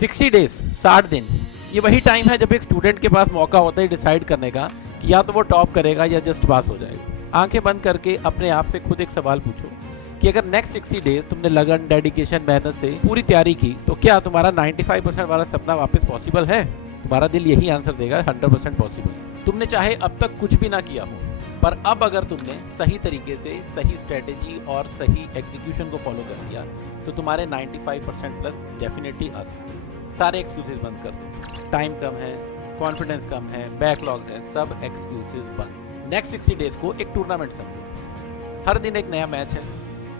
60 days 60 दिन ये वही टाइम है जब एक स्टूडेंट के पास मौका होता है डिसाइड करने का कि या तो वो टॉप करेगा या जस्ट पास हो जाएगा। आंखें बंद करके अपने आप से खुद एक सवाल पूछो कि अगर नेक्स्ट 60 डेज तुमने लगन, डेडिकेशन, मेहनत से पूरी तैयारी की तो क्या तुम्हारा 95% वाला सपना वापस पॉसिबल है? तुम्हारा दिल यही आंसर देगा, 100% पॉसिबल है। तुमने चाहे अब तक कुछ भी ना किया हो, पर अब अगर तुमने सही तरीके से सही स्ट्रेटेजी और सही एग्जीक्यूशन को फॉलो कर लिया तो तुम्हारे 95% प्लस डेफिनेटली आ सकते हैं। सारे एक्सक्यूजेस बंद कर दो। टाइम कम है, कॉन्फिडेंस कम है, बैकलॉग है, सब एक्सक्यूजेस बंद। नेक्स्ट 60 डेज को एक टूर्नामेंट समझो। हर दिन एक नया मैच है,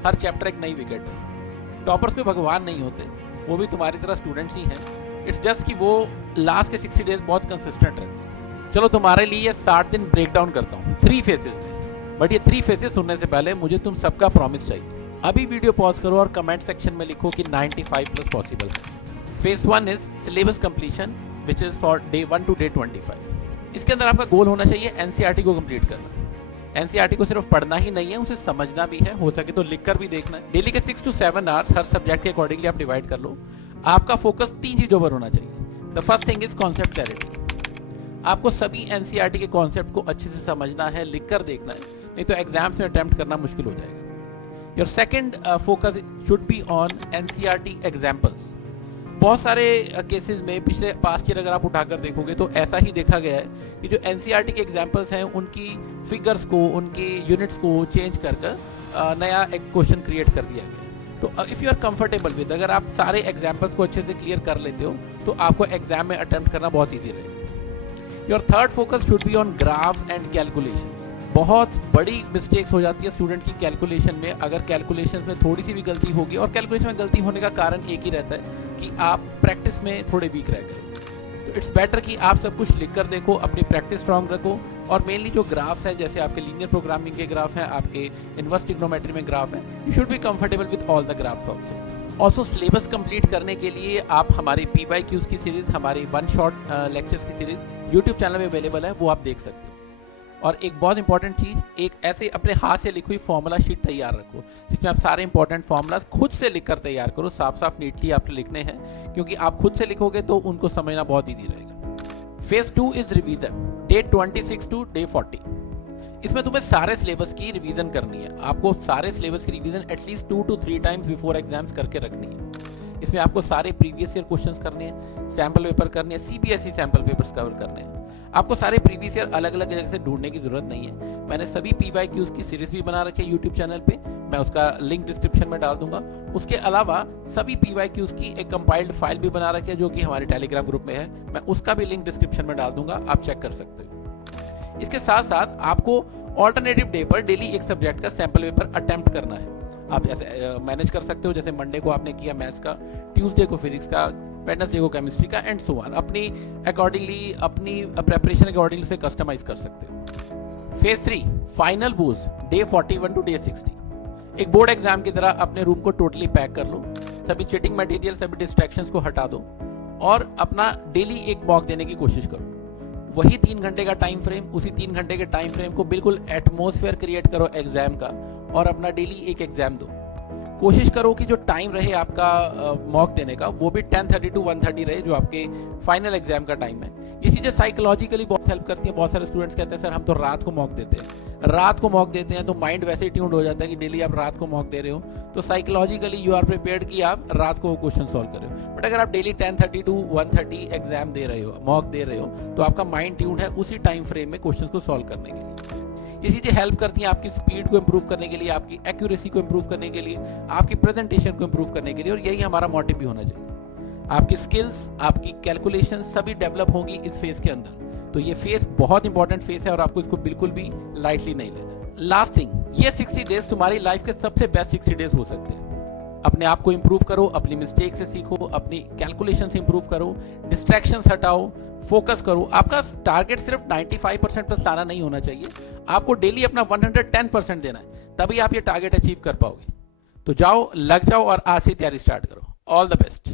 हर चैप्टर एक नई विकेट है। टॉपर्स कोई भगवान नहीं होते, वो भी तुम्हारी तरह स्टूडेंट्स ही हैं। इट्स जस्ट कि वो लास्ट के 60 डेज बहुत कंसिस्टेंट रहते हैं। चलो तुम्हारे लिए ये 60 दिन ब्रेक डाउन करता हूँ 3 फेजेस में। बट ये 3 फेजेस सुनने से पहले मुझे तुम सबका प्रॉमिस चाहिए। अभी वीडियो पॉज करो और कमेंट सेक्शन में लिखो कि 95 प्लस पॉसिबल है। Phase 1 is syllabus completion which is for day 1 to day 25। इसके अंदर आपका गोल होना चाहिए एनसीईआरटी को कंप्लीट करना। एनसीईआरटी को सिर्फ पढ़ना ही नहीं है, उसे समझना भी है, हो सके तो लिख कर भी देखना है। डेली के 6 to 7 आवर्स हर सब्जेक्ट के अकॉर्डिंगली आप डिवाइड कर लो। आपका फोकस 3 चीजों पर होना चाहिए। The first thing is concept clarity. आपको सभी एनसीईआरटी के कॉन्सेप्ट को अच्छे से समझना है, लिख कर देखना है, नहीं तो एग्जाम्स में अटेम्प्ट करना मुश्किल हो जाएगा। Your second focus should be on NCERT examples. बहुत सारे केसेस में पिछले पास्ट ईयर अगर आप उठाकर देखोगे तो ऐसा ही देखा गया है कि जो एनसीईआरटी के एग्जांपल्स हैं उनकी फिगर्स को, उनकी यूनिट्स को चेंज कर नया एक क्वेश्चन क्रिएट कर दिया गया है। तो if you are comfortable with, अगर आप सारे एग्जांपल्स को अच्छे से क्लियर कर लेते हो तो आपको एग्जाम में अटेम्प्ट करना बहुत ईजी रहेगा। Your third focus should be on graphs and calculations. बहुत बड़ी मिस्टेक्स हो जाती है स्टूडेंट की कैलकुलेशन में। अगर कैलकुलेशन में थोड़ी सी भी गलती होगी, और कैलकुलेशन में गलती होने का कारण एक ही रहता है कि आप प्रैक्टिस में थोड़े वीक रह गए। तो इट्स बेटर कि आप सब कुछ लिख कर देखो, अपनी प्रैक्टिस स्ट्रांग रखो, और मेनली जो ग्राफ्स हैं, जैसे आपके लीनियर प्रोग्रामिंग के ग्राफ हैं, आपके इनवर्स ट्रिग्नोमेट्री में ग्राफ हैं, you should be comfortable with all the graphs also. Syllabus complete करने के लिए आप हमारी PYQs की सीरीज, हमारी 1 शॉट लेक्चर्स की सीरीज यूट्यूब चैनल में अवेलेबल है, वो आप देख सकते हो। और एक बहुत इंपॉर्टेंट चीज़, एक ऐसे अपने हाथ से लिखी हुई फॉर्मूला शीट तैयार रखो जिसमें आप सारे इंपॉर्टेंट फॉर्मूलाज खुद से लिखकर तैयार करो। साफ साफ नीटली आपको लिखने हैं, क्योंकि आप खुद से लिखोगे तो उनको समझना बहुत ईजी रहेगा। Phase 2 is revision, day 26 to day 40। इसमें तुम्हें सारे सिलेबस की रिवीजन करनी है। आपको सारे सिलेबस की revision at least 2 to 3 times before exams करके रखनी है। इसमें आपको सारे प्रीवियस ईयर क्वेश्चंस करने हैं, सैम्पल पेपर करने हैं, CBSE सैम्पल पेपर्स कवर करने हैं। आपको सारे प्रीवियस ईयर अलग अलग जगह से ढूंढने की जरूरत नहीं है। मैंने सभी PYQs की सीरीज भी बना रखी है यूट्यूब चैनल पे, मैं उसका लिंक डिस्क्रिप्शन में डाल दूंगा। उसके अलावा सभी PYQs की एक कंपाइल्ड फाइल भी बना रखी है जो कि हमारे टेलीग्राम ग्रुप में है, मैं उसका भी लिंक डिस्क्रिप्शन में डाल दूंगा, आप चेक कर सकते हो। इसके साथ साथ आपको ऑल्टरनेटिव डे पर डेली एक सब्जेक्ट का सैंपल पेपर अटेम्प्ट करना है। आप ऐसे मैनेज कर सकते हो, जैसे मंडे को आपने किया मैथ्स का, ट्यूसडे को फिजिक्स का, वेडनेसडे को केमिस्ट्री का, एंड सो ऑन। अपनी अकॉर्डिंगली, अपनी प्रेपरेशन अकॉर्डिंगली से कस्टमाइज कर सकते हो। Phase 3 final boost, day 41 to day 60। एक बोर्ड एग्जाम की तरह अपने रूम को टोटली पैक कर लो, सभी चीटिंग मटेरियल, सभी डिस्ट्रैक्शंस को हटा दो, और अपना डेली एक मॉक देने की कोशिश करो। वही 3 घंटे का टाइम फ्रेम, उसी 3 घंटे के टाइम फ्रेम को बिल्कुल एटमॉस्फेयर क्रिएट करो एग्जाम का, और अपना डेली एक एग्जाम दो। कोशिश करो कि जो टाइम रहे आपका मॉक देने का वो भी 10:30 to 1:30 रहे, जो आपके फाइनल एग्जाम का टाइम है। ये चीज़ें साइकोलॉजिकली बहुत हेल्प करती हैं। बहुत सारे स्टूडेंट्स कहते हैं सर हम तो रात को मॉक देते हैं। रात को मॉक देते हैं तो माइंड वैसे ही ट्यून्ड हो जाता है कि डेली आप रात को मॉक दे रहे हो, तो साइकोलॉजिकली यू आर प्रिपेयर्ड कि आप रात को क्वेश्चन सॉल्व कर रहे हो। बट अगर आप डेली 10:30 to 1:30 एग्जाम दे रहे हो, मॉक दे रहे हो, तो आपका माइंड ट्यून्ड है उसी टाइम फ्रेम में क्वेश्चन को सॉल्व करने के लिए। ये चीज़ें हेल्प करती हैं आपकी स्पीड को इंप्रूव करने के लिए, आपकी एक्यूरेसी को इंप्रूव करने के लिए, आपकी प्रेजेंटेशन को इंप्रूव करने के लिए, और यही हमारा मोटिव भी होना चाहिए। आपकी स्किल्स, आपकी कैलकुलेशन सभी डेवलप होंगी इस फेज के अंदर। तो ये फेज बहुत इंपॉर्टेंट फेज है और आपको इसको बिल्कुल भी लाइटली नहीं लेना। लास्ट थिंग, ये 60 डेज तुम्हारी लाइफ के सबसे बेस्ट 60 डेज हो सकते हैं। अपने आप को इंप्रूव करो, अपनी मिस्टेक से सीखो, अपनी कैलकुलेशन से इंप्रूव करो, डिस्ट्रैक्शंस हटाओ, फोकस करो। आपका टारगेट सिर्फ 95% प्लस आना नहीं होना चाहिए, आपको डेली अपना 110% देना है, तभी आप ये टारगेट अचीव कर पाओगे। तो जाओ, लग जाओ और आज से तैयारी स्टार्ट करो। All the best.